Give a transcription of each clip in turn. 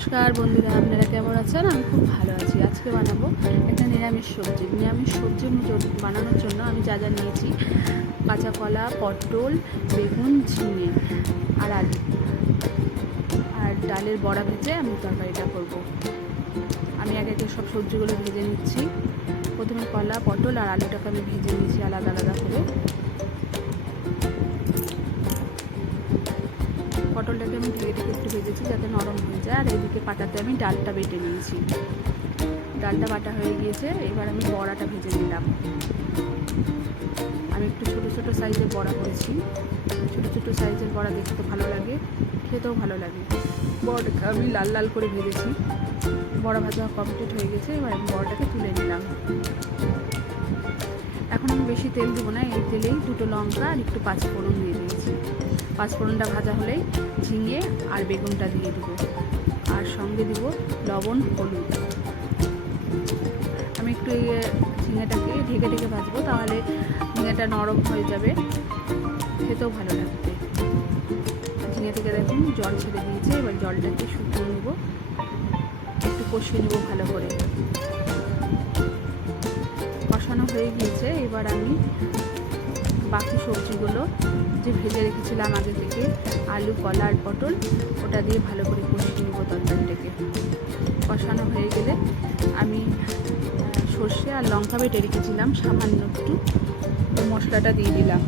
নমস্কার বন্ধুরা, আপনারা কেমন আছেন? আমি খুব ভালো আছি। আজকে বানাবো একটা নিরামিষ সবজি। বানানোর জন্য আমি যা যা নিয়েছি: কাঁচা কলা, পটল, বেগুন, ঝিঙে আর আলু আর ডালের বড়া ভেজে আমি তরকারিটা করব। আমি আগে সব সবজিগুলো ভেজে নিচ্ছি। প্রথমে কলা, পটল আর আলুটাকে আমি ভেজে নিয়েছি আলাদা আলাদা করে। পটলটাকে আমি ঢেকে একটু ভেজেছি যাতে নরম হয়ে যায়। আর এইদিকে পাটাতে আমি ডালটা বেটে নিয়েছি। ডালটা বাটা হয়ে গিয়েছে। এবার আমি বড়াটা ভেজে নিলাম। আমি একটু ছোটো ছোটো সাইজের বড়া করেছি। ছোটো ছোটো সাইজের বড়া দেখতে ভালো লাগে, খেতেও ভালো লাগে। বড়াটা আমি লাল লাল করে ভেজেছি। বড়া ভাজা কমপ্লিট হয়ে গেছে। এবার আমি বড়াটাকে তুলে নিলাম। এখন আমি বেশি তেল দেবো না, এই তেলেই দুটো লঙ্কা আর একটু পাঁচফোড়ন দিয়ে দিয়েছি। পাঁচফোড়নটা ভাজা হলেই ঝিঙে আর বেগুনটা দিয়ে দেবো, আর সঙ্গে দেবো লবণ, হলুদ। আমি একটু ঝিঙেটাকে ঢেকে ঢেকে ভাজবো, তাহলে ঝিঙেটা নরম হয়ে যাবে, খেতেও ভালো লাগবে। ঝিঙে থেকে দেখুন জল ছেড়ে দিয়েছে। এবার জলটাকে শুকিয়ে নেব, একটু কষিয়ে নেবো ভালো করে। কষানো হয়ে গিয়েছে। এবার আমি বাকি সবজিগুলো যে ভেজে রেখেছিলাম আগে থেকে, আলু, কলা আর পটল, ওটা দিয়ে ভালো করে কষিয়ে নেব তরকারিটাকে। কষানো হয়ে গেলে আমি সর্ষে আর লঙ্কা বেটে রেখেছিলাম সামান্য একটু, মশলাটা দিয়ে দিলাম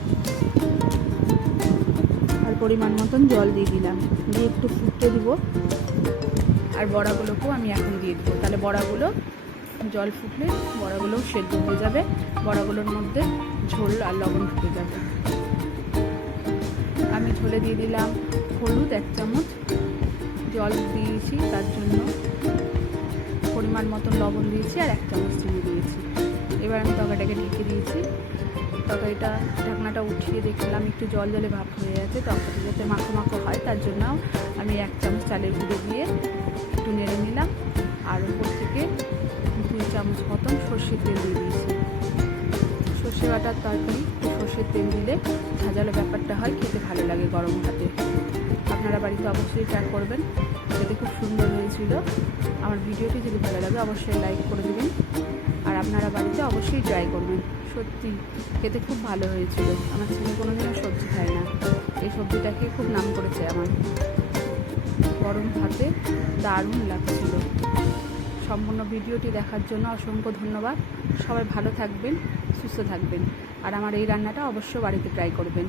আর পরিমাণ মতন জল দিয়ে দিলাম। দিয়ে একটু ফুটতে দিব। আর বড়াগুলোকেও আমি এখন দিয়ে দেবো, তাহলে বড়াগুলো জল ফুটলে বড়াগুলোও সেদ্ধ হয়ে যাবে। বড়াগুলোর মধ্যে ঝোল আর লবণ ঢুকে যাবে। আমি ঝোলে দিয়ে দিলাম হলুদ 1 চামচ, জল দিয়েছি তার জন্য, পরিমাণ মতন লবণ দিয়েছি আর 1 চামচ চিনি দিয়েছি। এবার আমি তরকারিটাকে ঢেকে দিয়েছি। তরকারিটা ঢাকনাটা উঠিয়ে দেখলাম একটু জল জলে ভাব হয়ে আছে। তরকারি যাতে মাখো মাখো হয় তার জন্য আমি 1 চামচ চালের গুঁড়ো দিয়ে একটু নেড়ে নিলাম। আর উপর থেকে 2 চামচ মতন সর্ষের তেল দিয়ে দিয়েছি। সর্ষে বাটার তরকারি সর্ষের তেল দিলে ঝাঁঝালো ব্যাপারটা হয়, খেতে ভালো লাগে গরম ভাতে। আপনারা বাড়িতে অবশ্যই ট্রাই করবেন, খেতে খুব সুন্দর হয়েছিল। আমার ভিডিওটি যদি ভালো লাগে অবশ্যই লাইক করে দেবেন, আর আপনারা বাড়িতে অবশ্যই ট্রাই করবেন। সত্যি খেতে খুব ভালো হয়েছিল। আমার ছেলে কোনোদিনও সবজি খায় না, এই সবজিটাকে খুব নাম করেছে আমার। গরম ভাতে দারুণ লাগছিল। সম্পূর্ণ ভিডিওটি দেখার জন্য অসংখ্য ধন্যবাদ। সবাই ভালো থাকবেন, সুস্থ থাকবেন, আর আমার এই রান্নাটা অবশ্যই বাড়িতে ট্রাই করবেন।